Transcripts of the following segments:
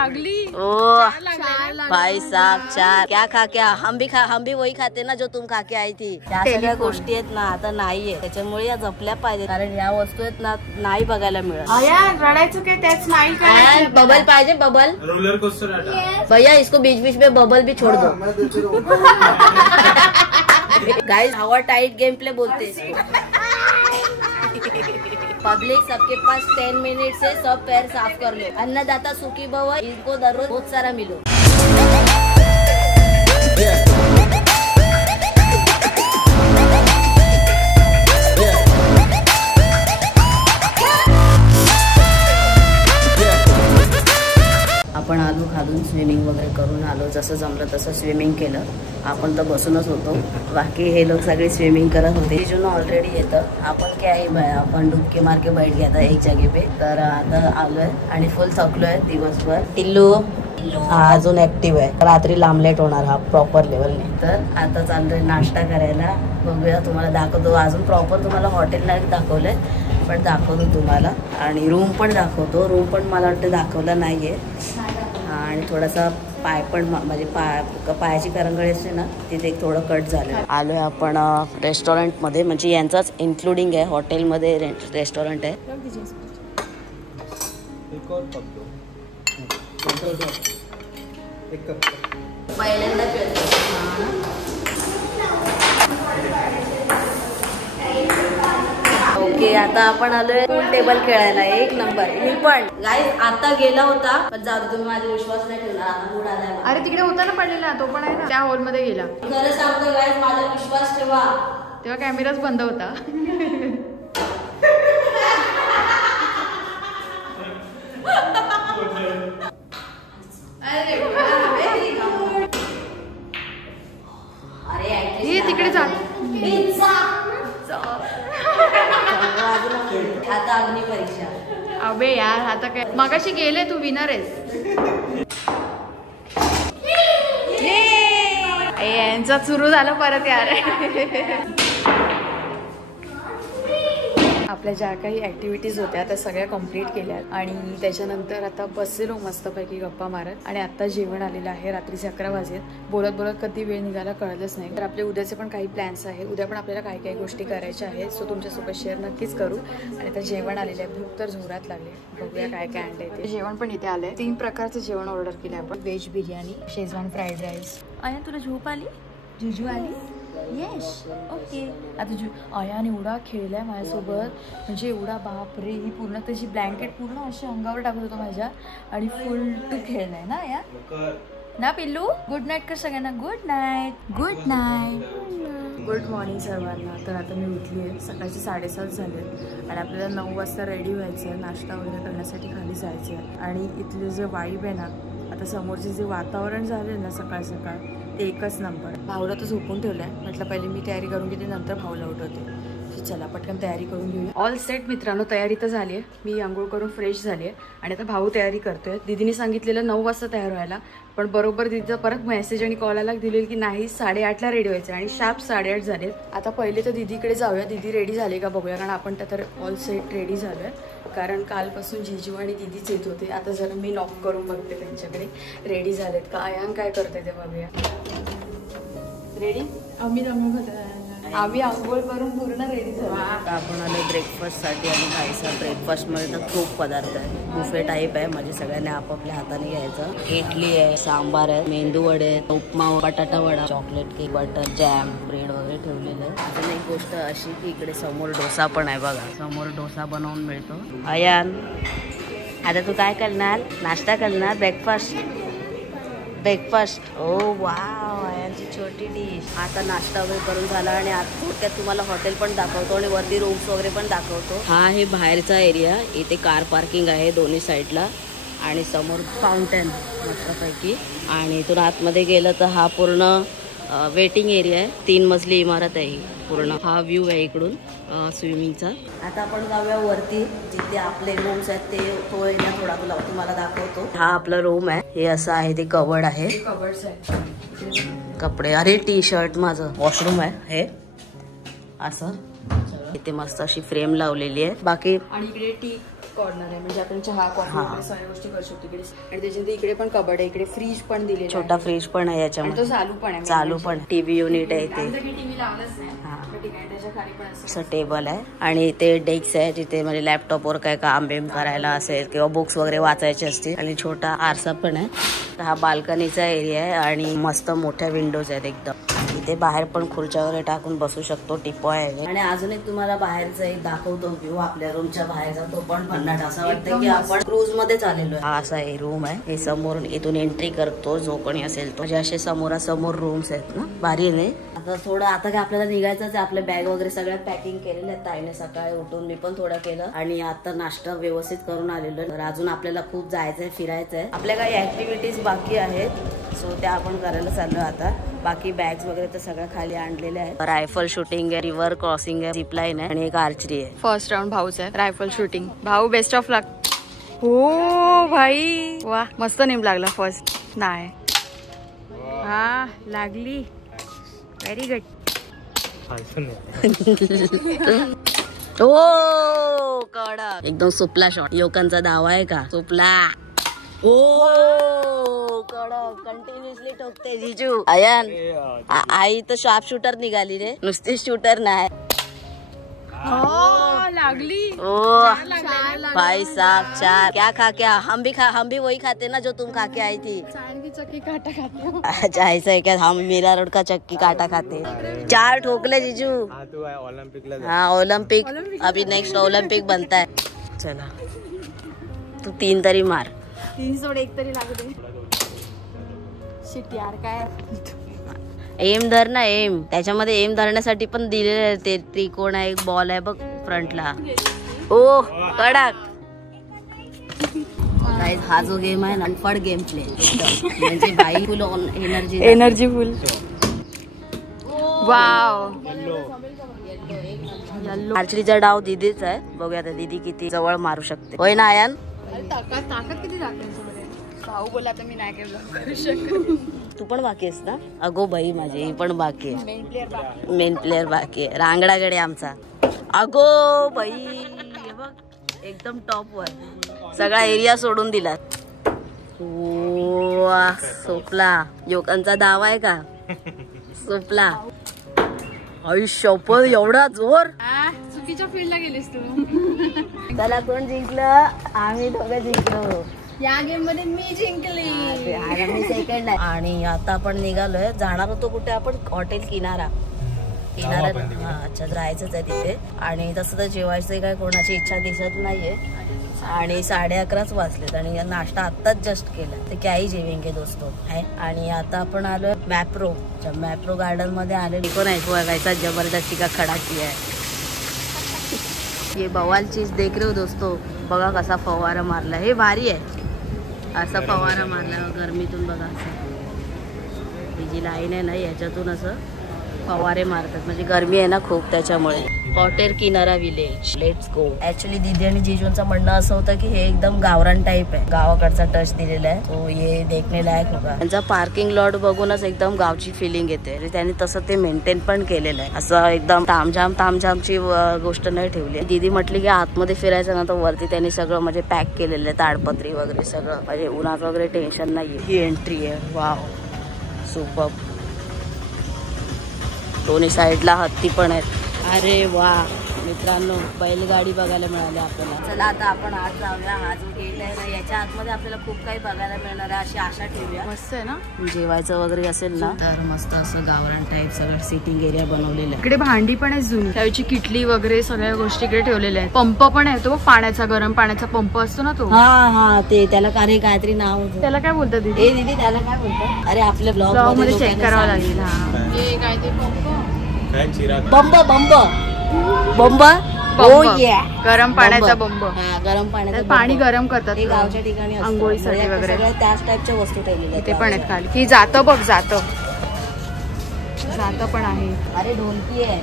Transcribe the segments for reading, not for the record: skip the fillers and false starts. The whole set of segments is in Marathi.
लागली। भाई साहब 4 क्या हम भी वही खाते ना जो तुम खा के आई थी। त्या सगळ्या गोष्टी आहेत ना आता नाहीये, त्याच्यामुळे या जपल्या पाहिजे, कारण या वस्तू आहेत ना नाही बघायला मिळत। रडायचं काय, त्याच नाही काय। बबल पाहिजे, बबल रोलर कोस्टर भैया, इसको बीच बीच में बबल भी छोड़ दो। गाइस हवा टाइट गेम प्ले बोलते हैं। पब्लिक सबके पास 10 मिनट से सब पैर साफ कर लो। अन्नदाता सुखी भव, इनको दररोज बहुत सारा मिलो। आपण आलो खालून, स्विमिंग वगैरे करून आलो, जसं जमलं तसं स्विमिंग केलं। आपण तर बसूनच होतो, बाकी हे लोग सगळे स्विमिंग करत होते। जिजून ऑलरेडी येतं, आपण काय आपण डुबके मार के बैठ गया था एक जगह पे। तर आता आलोय आणि फुल थकलोय दिवसभर। टिल्लू अजून ऍक्टिव्ह आहे, रात्री लांब लेट होणार हा प्रॉपर लेवलने। तर आता चाललोय नाश्ता करायला, बघूया तुम्हाला दाखवतो। अजून प्रॉपर तुम्हाला हॉटेल नाही दाखवलंय, पण दाखवतो तुम्हाला, आणि रूम पण दाखवतो। रूम पण मला वाटतं दाखवला नाहीये, आणि थोडासा पाय पण म्हणजे पायाची करंगळी असते ना तिथे एक थोडं कट झालं। आलोय आपण रेस्टॉरंटमध्ये, म्हणजे यांचाच इन्क्लुडिंग आहे, हॉटेलमध्ये रेस्टॉरंट आहे। पहिल्यांदा ओके, आता आपण आलोय पूल टेबल खेळायला, एक नंबर। मी पण गाईस आता गेला होता, पण जाऊ तुम्ही माझा विश्वास नाही ठेवणार, आता मूड आलाय। अरे तिकडे होता ना पडलेला, तो पण आहे ना, त्या हॉल मध्ये गेला। खरं सांगतो गाईस, माझा विश्वास ठेवा। तेव्हा कॅमेराच बंद होता। अरे तिकडे जा, आता अग्नि परीक्षा। अबे यार, आता काय, मगाशी गेले, तू विनर आहेस। यांचा सुरू झालं परत यार। आपल्या ज्या काही ऍक्टिव्हिटीज होत्या त्या सगळ्या कंप्लीट केल्यात, आणि त्याच्यानंतर आता बसलेलो मस्तपैकी गप्पा मारत, आणि आता जेवण आलेलं आहे। रात्रीचे 11 वाजले, बोलत बोलत कधी वेळ निघाला कळलंच नाही। तर आपले उद्याचे पण काही प्लॅन्स आहे, उद्या पण आपल्याला काही काही गोष्टी करायच्या आहेत, सो तुमच्यासोबत शेअर नक्कीच करू। आणि आता जेवण आलेलं आहे, भूक तर जोरात लागले, बघूया काय काय आणलंय ते। जेवण पण इथे आलंय, 3 प्रकारचं जेवण ऑर्डर केलं आपण। Veg biryani, Schezwan fried rice. आया तुला झोप आली, जिजू आली, येस ओके। आता आयाने एवढा खेळलाय माझ्यासोबत, म्हणजे एवढा बापरे, ही पूर्ण त्याची ब्लँकेट पूर्ण अशी अंगावर टाकत होतो माझ्या, आणि फुल टू खेळलाय ना या ना पिल्लू। गुड नाईट कर सगळ्यांना, good night, good night, good morning सर्वांना। तर आता मी उठली आहे, सकाळचे 7:30 झाले, आणि आपल्याला 9 वाजता रेडी व्हायचं आहे, नाश्ता वगैरे करण्यासाठी खाली जायचं आहे। आणि इथले जे वाईब आहे ना, आता समोरचे जे वातावरण झाले ना सकाळ सकाळ, ते एकच नंबर। भाऊला तर झोपून ठेवलंय, म्हटलं पहिले मी तयारी करून घेते, नंतर भाऊला उठवते। चला पटकन तयारी करून घेऊया। ऑल सेट मित्रांनो, तयारी तर झाली आहे, मी आंघोळ करून फ्रेश झाली आहे, आणि आता भाऊ तयारी करतोय। दीदीने सांगितलेलं 9 वाजता तयार व्हायला, पण बरोबर दीदीचा परत मेसेज आणि कॉल आला दिलेलं की नाही 8:30ला रेडी व्हायचं, आणि शार्प 8:30 झालेत। आता पहिले तर दीदीकडे जाऊया, दीदी रेडी झाली का बघूया, कारण आपण तर ऑल सेट रेडी झालोय, कारण कालपासून जीजू आणि दीदीच येत होते। आता जरा मी नॉक करून बघते त्यांच्याकडे, रेडी झालेत का, आयान काय करते ते बघूया। रेडी, आम्ही आंघोळ करून पूर्ण रेडी झालो। आपण आलो ब्रेकफास्टसाठी, आणि खायचा ब्रेकफास्टमध्ये तर खूप पदार्थ आहे, बुफे टाईप आहे, म्हणजे सगळ्यांनी आपापल्या हाताने घ्यायचं। इडली आहे, सांबार आहे, मेंदू वडे, उपमा, बटाटा vada, chocolate cake, butter jam, bread वगैरे ठेवलेलं आहे। अजून एक गोष्ट अशी की इकडे समोर डोसा पण आहे बघा, समोर डोसा बनवून मिळतो। अयान आता तू काय करणार, नाश्ता करणार, ब्रेकफास्ट ओ वाव, यांची छोटी डिश। आता नाश्ता वगैरे करून झाला, आणि आता थोडक्यात तुम्हाला हॉटेल पण दाखवतो, आणि वरती रूम्स वगैरे पण दाखवतो। हा आहे बाहेरचा एरिया, इथे कार पार्किंग आहे दोन्ही साईडला, आणि समोर फाउंटन मस्तपैकी, आणि इथून आतमध्ये गेलं तर हा पूर्ण वेटिंग एरिया आहे, 3 मजली इमारत आहे ही पूर्ण। हा व्ह्यू आहे इकडून स्विमिंगचा। आता आपण जाऊया वरती, जिथे आपले रूम्स आहेत, ते तो एरिया थोडा तुम्हाला दाखवतो। हा आपला रूम आहे, हे असं आहे, ते कवर्ड आहे, कवर्ड्स आहे, कपडे, अरे टी शर्ट, माझं वॉशरूम आहे हे असं, इथे मस्त अशी फ्रेम लावलेली आहे। बाकी आणि इकडे टी कॉर्नर आहे, म्हणजे आपण चहा कॉफी वगैरे सगळ्या गोष्टी करू शकतो इकडे. आणि त्याच्यानंतर इकडे पण कबड आहे, इकडे फ्रीज पण दिलेला आहे, छोटा फ्रीज पण आहे याच्यामध्ये, तो चालू पण आहे, चालू पण टीव्ही युनिट आहे इथे, टीव्ही लावलंच नाही. त्याच्या खाली पण असं टेबल आहे आणि इथे डेस्क आहे जिथे म्हणजे लॅपटॉपवर काय काम बिम करायला असेल किंवा बुक्स वगैरे वाचायचे असतील. आणि छोटा आरसा पण आहे. तर हा बाल्कनीचा एरिया आहे आणि मस्त मोठ्या विंडोज आहेत एकदम. इथे बाहेर पण खुर्च्या वगैरे टाकून बसू शकतो, टिपॉय आहे. आणि अजून एक तुम्हाला बाहेरचा एक दाखवतो व्ह्यू आपल्या रूमच्या बाहेरचा, तो पण भन्नाट. असं वाटतं की आपण क्रूज मध्ये चाललेलो आहे. हा असा हे रूम आहे, हे समोर इथून एंट्री करतो जो कोणी असेल तो, म्हणजे असे समोरासमोर रूम्स आहेत ना, भारी नाही. आता थोडं आता काय आपल्याला निघायचंच आहे, आपले बॅग वगैरे सगळ्यात पॅकिंग केलेले आहेत ताईने. सकाळी उठून मी पण थोडं केलं आणि आता नाश्ता व्यवस्थित करून आलेलो आहे. तर अजून आपल्याला खूप जायचंय, फिरायचंय. आपल्या काही ऍक्टिव्हिटीज बाकी आहेत, सो त्या आपण करायला चाललो आता. बाकी बॅग्स वगैरे तर सगळं खाली आणलेले आहे. रायफल शूटिंग आहे, रिव्हर क्रॉसिंग आहे, झिप लाईन आहे आणि एक आर्चरी आहे. फर्स्ट राऊंड भाऊच आहे, रायफल शूटिंग. भाऊ बेस्ट ऑफ लक. हो भाई, वा मस्त नेम लागला फर्स्ट. नाही हा लागली, व्हेरी गुड. ओ कडक एकदम सुपला शॉट. योकांचा दावा आहे का सुपला. ओ कडक कंटिन्युअसली ठोकते जिजू. अयान आई तर शार्प शूटर निघाली रे, नुसती शूटर नाही. लागली. ओ भाई साहब 4 क्या खा क्या, हम भी वही खाते ना जो तुम खा के आई थी. चक्की काटा खाते. अच्छा ऐसा है क्या, हम मीरा रोड का चक्की काटा खाते. 4 ठोकले जीजू. हाँ ओलंपिक, अभी नेक्स्ट ओलंपिक बनता है. चला तू 3 तरी मार. 3 सोड 1 तरी लागू दे. शिट यार काय. एम धर ना, एम. त्याच्यामध्ये एम धरण्यासाठी पण दिलेले आहे ते त्रिकोण आहे, एक बॉल आहे बघ फ्रंटला. ओ कडक. हा जो गेम आहे ननफड गेम प्ले, म्हणजे बाई फुल एनर्जी फुल. वाव. आर्चरीचा डाव दीदीच आहे, बघूया आता दीदी किती जवळ मारू शकते. होय ना आयान. ताकद किती लागते भाऊ. बोला तर मी नाही करू शकत. तू पण बाकी आहेस ना. अगो बाई माझी ही पण बाकी आहे, मेन प्लेअर बाकी आहे. रांगडागडे आमचा. अगो बाई हे बघ एकदम टॉप वर, सगळा एरिया सोडून दिला. सोपला. योकांचा दावा आहे का सोपला. आयुष्यपद एवढा जोर. चुकीच्या फील्डला गेलीस तू. त्याला कोण जिंकलं, आम्ही दोघं जिंकलो. या गेम मध्ये मी जिंकली. मी सेकंड आहे. आणि आता आपण निघालोय, जाणार होतो कुठे आपण, हॉटेल किनारा. हा अच्छा राहायचंच आहे तिथे. आणि तसं तर जेवायचं काय कोणाची इच्छा दिसत नाहीये. आणि 11:30 वाजलेत आणि नाश्ता आत्ताच जस्ट केला. ते काही जेवेंगे दोस्तो आहे. आणि आता आपण आलो मॅप्रो. मॅप्रो गार्डन मध्ये आले. कोण ऐकू बघायचा जबरदस्ती का खडा किया है. ये बवाल चीज देख रहे हो दोस्तो, बघा कसा फवारा मारला. हे भारी आहे, असा फवारा मारला गरमीतून बघा. ही जी लाईन आहे ना याच्यातून असं फवारे मारतात, म्हणजे गरमी आहे ना खूप त्याच्यामुळे. कॉटेर किनारा विलेज, लेट्स गो. ऍक्च्युली दीदी आणि जीजूंचं म्हणणं असं होतं की हे एकदम गावरान टाईप आहे, गावाकडचा टच दिलेला आहे, तो ये देखणे लायक होगा. त्यांचा पार्किंग लॉट बघूनच एकदम गावची फिलिंग येते. त्यांनी तसं ते मेंटेन पण केलेलं आहे, असं एकदम तामझामची गोष्ट नाही ठेवली. दीदी म्हटली की आतमध्ये फिरायचं ना, तर वरती त्यांनी सगळं म्हणजे पॅक केलेलं आहे, ताडपत्री वगैरे सगळं, म्हणजे उन्हाचं वगैरे टेन्शन नाहीये. ही एंट्री आहे, वाव सुपर. दोन्ही साईडला हत्ती पण आहेत. अरे वा मित्रांनो, बैलगाडी बघायला मिळाली आपल्याला. चला आता आपण आत जाऊया. हा जो गेट आहे ना याच्या आतमध्ये आपल्याला खूप काही बघायला मिळणार आहे, अशी आशा ठेवूया. मस्त आहे ना, जेवायचं वगैरे असेल ना तर मस्त असं गावरान टाईप सगळं सिटिंग एरिया बनवलेलं आहे. इकडे भांडी पण आहे जुनी, त्याची किटली वगैरे सगळ्या गोष्टी इकडे ठेवलेल्या आहेत. पंप पण आहे तो पाण्याचा, गरम पाण्याचा पंप असतो ना तो. हा ते त्याला काहीतरी नाव होतं. त्याला काय बोलतात दीदी? ए दीदी त्याला काय बोलतात? अरे आपल्या ब्लॉग मध्ये चेक करावं लागेल. हे काय ते बंब गरम पाण्याचा बंब. गरम पाण्याचं पाणी गरम करतात गावच्या ठिकाणी आंघोळीसाठी वगैरे. त्याच टाईपच्या वस्तू ठेवलेल्या ते पण आहेत खाली. की जातं बघ, जातं पण आहे. अरे ढोलकी आहे,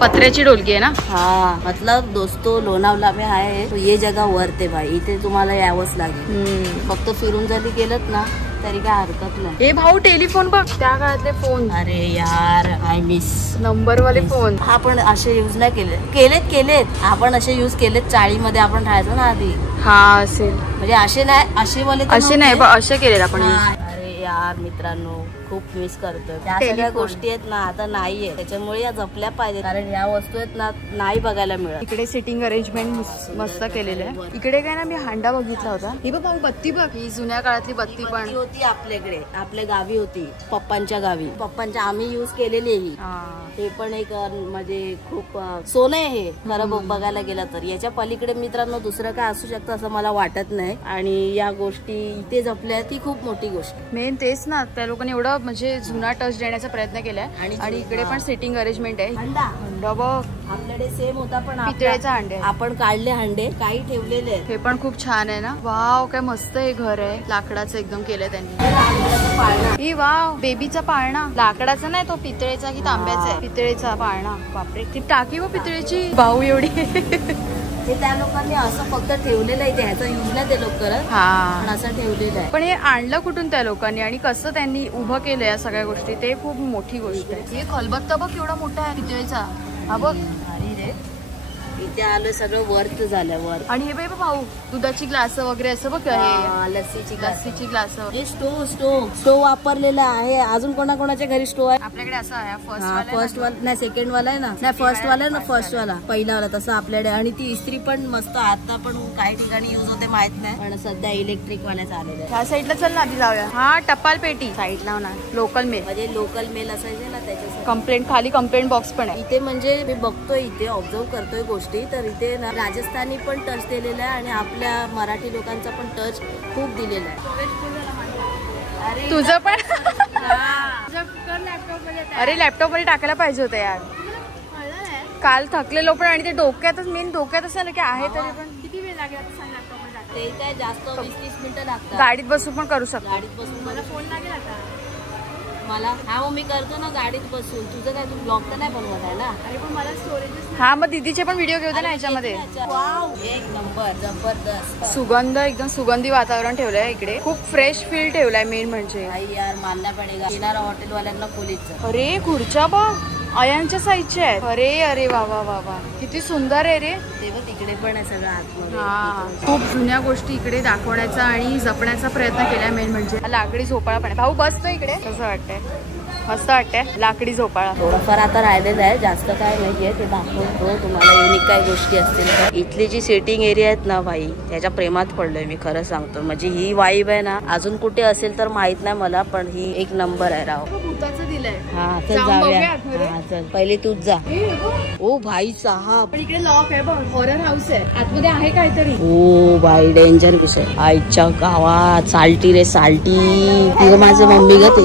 पत्र्याची ढोलकी आहे ना. हाँ मतलब दोस्तों लोणावला में आहे तो ये जगह वर्थ आहे भाई. इथे तुम्हाला यावंच लागेल. फक्त फिरून जरी गेलत ना तरी काय हरकत नाही. हे भाऊ टेलिफोन बघ, त्या काळातले फोन. अरे यार आय मिस नंबर वाले फोन. आपण असे युज नाही केलेत आपण असे युज केलेत. चाळीमध्ये आपण राहायचो ना आधी. हा असेल म्हणजे असे नाही, असे नाही असे केलेत आपण. अरे यार मित्रांनो खूप मिस करतोय. त्या सगळ्या गोष्टी आहेत ना आता नाहीये, त्याच्यामुळे या जपल्या पाहिजे. कारण या वस्तू आहेत ना नाही बघायला मिळत. इकडे सिटिंग अरेंजमेंट मस्त केलेलं आहे. इकडे काय ना मी हांडा बघितला होता. ही बघ बत्ती बघ, ही जुन्या काळातली बत्ती पण होती आपल्याकडे. आपल्या गावी होती, पप्पांच्या गावी. पप्पांच्या आम्ही युज केलेली ही. हे पण एक म्हणजे खूप सोनं आहे हे खरं बघायला गेलं तर. याच्या पलीकडे मित्रांनो दुसरं काय असू शकतं असं मला वाटत नाही. आणि या गोष्टी इथे जपल्या ती खूप मोठी गोष्ट. मेन तेच ना, त्या लोकांनी एवढं म्हणजे जुना टच देण्याचा प्रयत्न केलाय. आणि इकडे पण सिटिंग अरेंजमेंट आहे. हंडा बघ आपल्याकडे सेम होता पण पितळेचा हांडे. आपण काढले हांडे, काही ठेवलेले. हे पण खूप छान आहे ना. वाव काय मस्त हे घर आहे. लाकडाचं एकदम केलंय त्यांनी. ही वाव बेबीचा पाळणा. लाकडाचा नाही तो, पितळेचा की तांब्याचा आहे. पितळेचा पाळणा. बापरे ती टाकी व पितळेची. भाऊ एवढी. हे त्या लोकांनी असं फक्त ठेवलेलं आहे. ह्याचा युज नाही ते लोक करत. पण असं ठेवलेलं आहे. पण हे आणलं कुठून त्या लोकांनी आणि कसं त्यांनी उभं केलं या सगळ्या गोष्टी, ते खूप मोठी गोष्ट आहे. हे खलबत्ता बघ केवढा मोठा आहे पितळेचा. हा बघ इथे आलोय सगळं वर्थ झालं वर्थ. आणि हे बाई भाऊ दुधाची ग्लास वगैरे असं बघ. लस्सीची ग्लास. हे स्टोव वापरलेला आहे. अजून कोणाकोणाच्या घरी स्टोव आहे? आपल्याकडे असं आहे. फर्स्ट वाला नाही, सेकंड वाला आहे ना. नाही फर्स्ट वाला आहे ना, फर्स्ट वाला पहिला वाला तसं आपल्याकडे. आणि ती इस्त्री पण मस्त आता पण काही ठिकाणी युज होते माहित नाही, पण सध्या इलेक्ट्रिक वाल्याच आलेलं आहे. ह्या साईडला चल ना आधी जाऊया. हा टपाल पेटी साईडला होणार. लोकल मेल म्हणजे लोकल मेल असायचे ना त्याच्या. कंप्लेंट खाली कंप्लेंट बॉक्स पण आहे इथे. म्हणजे मी बघतोय इथे ऑब्झर्व करतोय गोष्टी, तर इथे ना राजस्थानी पण टच दिलेला आहे आणि आपल्या मराठी लोकांचा पण टच खूप दिलेला आहे. तुझं पण. अरे लॅपटॉप मध्ये टाकायला पाहिजे होतं यार. काल थकलेलो पण. आणि ते डोक्यातच मेन डोक्यातच आलं की आहे तरी पण. किती वेळ लागेल ते काय जास्त 20-30 मिनिटं लागतात. गाडीत बसून पण करू शकतो. गाडीत बसून मला फोन लागेल आता मला. हा मग मी करतो ना गाडीत बसून. तुझं काय तू ब्लॉग तर नाही बनवत आहे ना. अरे पण मला स्टोरेज. हा मग दीदीचे पण व्हिडिओ घेऊ दे ना ह्याच्यामध्ये. वाव एक नंबर जबरदस्त. सुगंध एकदम सुगंधी वातावरण ठेवलंय इकडे. खूप फ्रेश फील ठेवलाय मेन म्हणजे. यार मानना पडेगा येणारा हॉटेल वाल्यांना खोलीच. अरे खुर्च्या बघ अयांच्या साईजच्या आहेत. अरे अरे वा वा वा वा किती सुंदर आहे रे. ते बघ तिकडे पण आहे सगळं आतमध्ये. हा खूप जुन्या गोष्टी इकडे दाखवण्याचा आणि जपण्याचा प्रयत्न केलाय मेन म्हणजे. लाकडी झोपाळा पण आहे. भाऊ बसतो इकडे. कसं वाटतंय? मस्त वाटतंय लाकडी झोपाळा. थोडंफार आता राहिलेलं आहे, जास्त काय नाहीये. ते दाखवतो तुम्हाला युनिक काय गोष्टी असतील तर. इथली जी सेटिंग एरिया आहेत ना भाई, त्याच्या प्रेमात पडलोय मी खरं सांगतो. म्हणजे ही वाईब आहे ना अजून कुठे असेल तर माहित नाही मला, पण ही एक नंबर आहे राव. दिलंय. हा चल जाऊया. हा चल पहिले तूच जा. ओ भाई साहब इकडे लॉक आहे बघ. हॉरर हाऊस आहे आतमध्ये आहे काहीतरी. ओ भाई डेंजर विषय. आईच्या गावात साल्टी रे साल्टी. माझं मम्मी ग ते.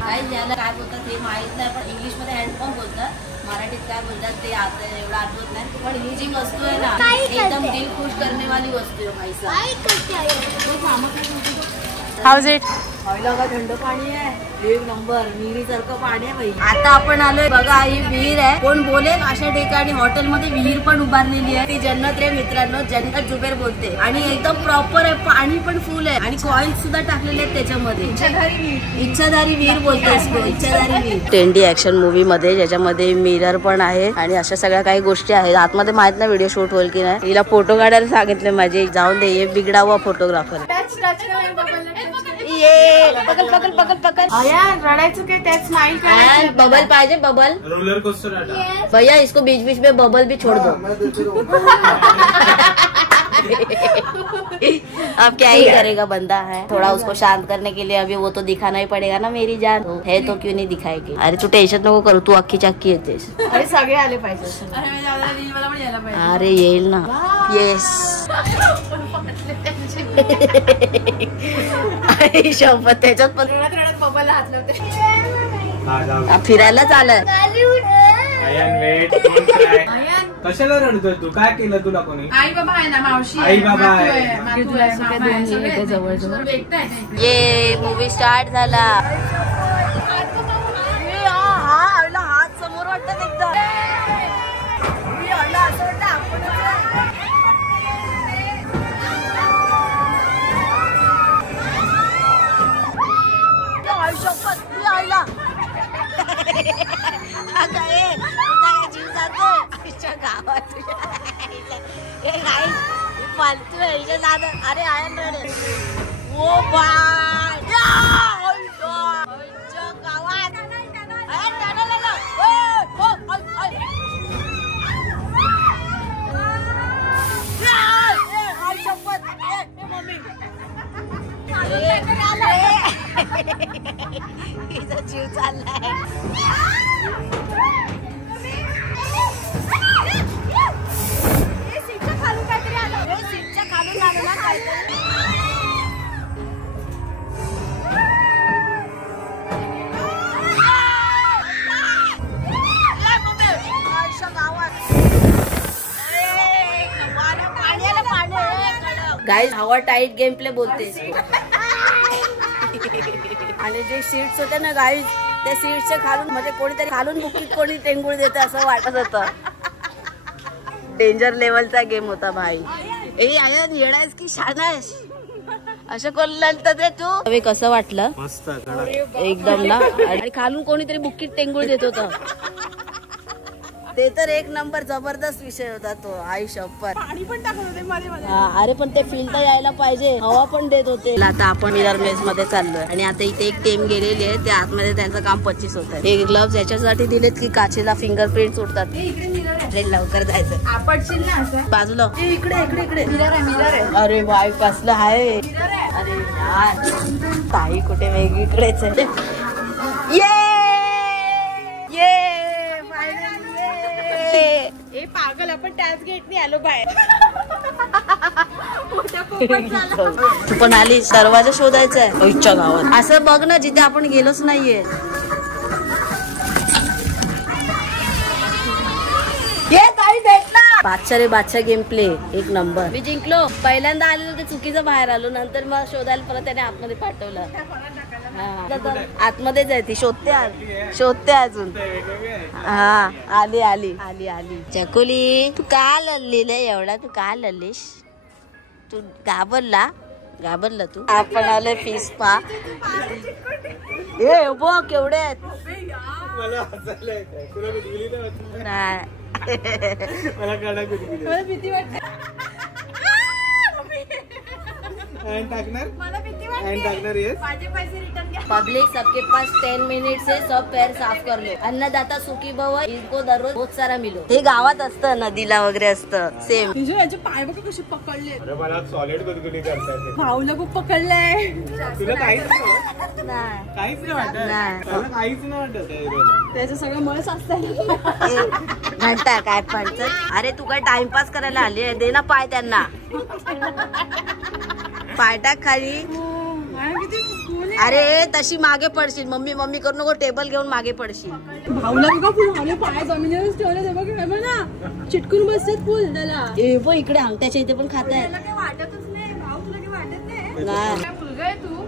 काय ज्याला काय बोलतात ते माहित नाही, पण इंग्लिश मध्ये हँडपंप बोलतात. मराठीत काय बोलतात ते आता एवढं आठवत नाही. पण ही जी वस्तू आहे ना एकदम दिल खुश करने वाली वस्तू आहे भाई साहब. House it. थंड पाणी आहे. एक नंबर विहिरीसारखं पाणी आहे भाई. आता आपण आलोय बघा ही विहीर आहे. कोण बोलेल अशा ठिकाणी हॉटेलमध्ये विहीर पण उभारलेली आहे. ती जन्नत रे मित्रांनो, जन्नत जुबेर बोलते. आणि एकदम प्रॉपर आहे. पाणी पण फुल आहे आणि कॉइन्स सुद्धा टाकलेले आहेत त्याच्यामध्ये. इच्छाधारी विहीर बोलते इसको. इच्छाधारी विहीर. ट्रेंडी ऍक्शन मूवी मध्ये ज्याच्यामध्ये मिरर पण आहे आणि अशा सगळ्या काही गोष्टी आहेत. आतमध्ये माहित नाही व्हिडिओ शूट होईल की नाही. हिला फोटो काढायला सांगितले माझे. जाऊन दे, हे बिगडा हुआ फोटोग्राफर. ये पकड पकड पकड पकड. रडायचं काय त्यात स्माइल करायचं. बबल पाहिजे बबल. रोलर कोस्टर भैया इसको बीच बीच में बबल भी छोड़ दो. अब क्या ही करेगा बंदा है. थोड़ा उसको शांत करने के लिए अभी वो तो दिखाना ही पड़ेगा ना मेरी जान. है तो क्यों नहीं दिखाएगी. अरे तू टेन्शन नको करू. तू अख्खी चक्की येतेस. अरे सगळे आले पाहिजे. अरे येईल ना. येस शपथ त्याच्यात पण बबलला हात लावते. फिरायलाच आलं. कशाला रडतोय तू. काय केलं तुला कोणी. आई बाबा आहे ना. मावशी आई बाबा आहे. जवळ जवळ. ये मूवी स्टार्ट झाला. हात समोर वाटतात एकदम. असं वाटतं आपण फालतू आहे हिच्या नादात. अरे आयन रेडे ओ बाय गावात हिचा जीव चाललाय. सीटच्या खालून आलं ना काहीतरी. गाइस हवा टाइट गेम प्ले बोलते आणि जे सीट्स होते ना गाइस त्या सीट्सच्या खालून म्हणजे कोणीतरी खालून बुकीत कोणी टेंगुळ देतं असं वाटत होतं. डेंजर लेवलचा गेम होता भाई. ए आयन येडायस की शानायस असं कोण रे तू. हवे कसं वाटलं. मस्त एकदम ना. आणि खालून कोणीतरी बुकीत टेंगुळ देत होतं. ते तर एक नंबर जबरदस्त विषय होता तो. आई शप्पथ. पाणी पण टाकत होते मध्ये मध्ये. अरे पण ते फील तर यायला पाहिजे. हवा पण देत होते. आता आपण मिरर मेज मध्ये चाललोय आणि आता इथे एक टीम गेलेली आहे. त्या आतमध्ये त्यांचं काम 25 होत आहे. हे ग्लव्स याच्यासाठी दिलेत की काचेला फिंगरप्रिंट सुटतात. लवकर जायचं. आपटशील ना असं बाजूला इकडे इकडे इकडे. मिरर आहे. अरे वाय कसलं आहे. अरे यार ताई कुठे वेगळीकडेच आहे. ए पागल आपण त्याच गेटने आलो बाहेर. तू पण आली. दरवाजा शोधायचा आहे ओईच्या गावात. असं बघ ना जिथे आपण गेलोच नाहीये. बादशाह रे बादशाह गेम प्ले एक नंबर. मी जिंकलो. पहिल्यांदा आलेलो ते चुकीचं बाहेर आलो. नंतर मग शोधायला परत त्याने आतमध्ये पाठवलं. आतमध्येच आहे ती. शोधते अजून. हा आली चकोली. तू का लढलेलं एवढा. तू का लढलीस. तू घाबरला तू. आपण आले फिश पा. ए बघ केवढे आहेत. मला हसायला तुला गुदगुली नाही मला काढा गुदगुली. मला भीती वाटते. मला भीती वाटते. माझे पैसे रिटर्न घ्या. पब्लिक सबके पास 10 मिनिट से सब पैर साफ कर लो. अन्नदाता सुखी भव. इनको दररोज बहुत सारा मिलो. हे गावात असतं नदीला वगैरे असतं सेम. याचे पाय बघ कसे पकडले. अरे मला सॉलिड गुदगुली करतात. भाऊला खूप पकडलंय. तुला काहीच नाही काहीच नाही वाटत. मला काहीच नाही वाटत. त्याचं सगळं मळस असतं. घंटा काय पण. अरे तू काय टाइमपास करायला आली आहे. दे ना पाय त्यांना. पाय टाक खाली. अरे तशी मागे पडशील. मम्मी करू नको. टेबल घेऊन मागे पडशील. भाऊला बघा पाय जमिनीवरच ठेवले. ते बघ ना चिटकून बसतात फुल त्याला. ए बघ इकडे अंगठ्याच्या इथे पण खातायत. वाटतच नाही. भाऊ तुला काही वाटत नाही. नाही मुलगा आहे तू.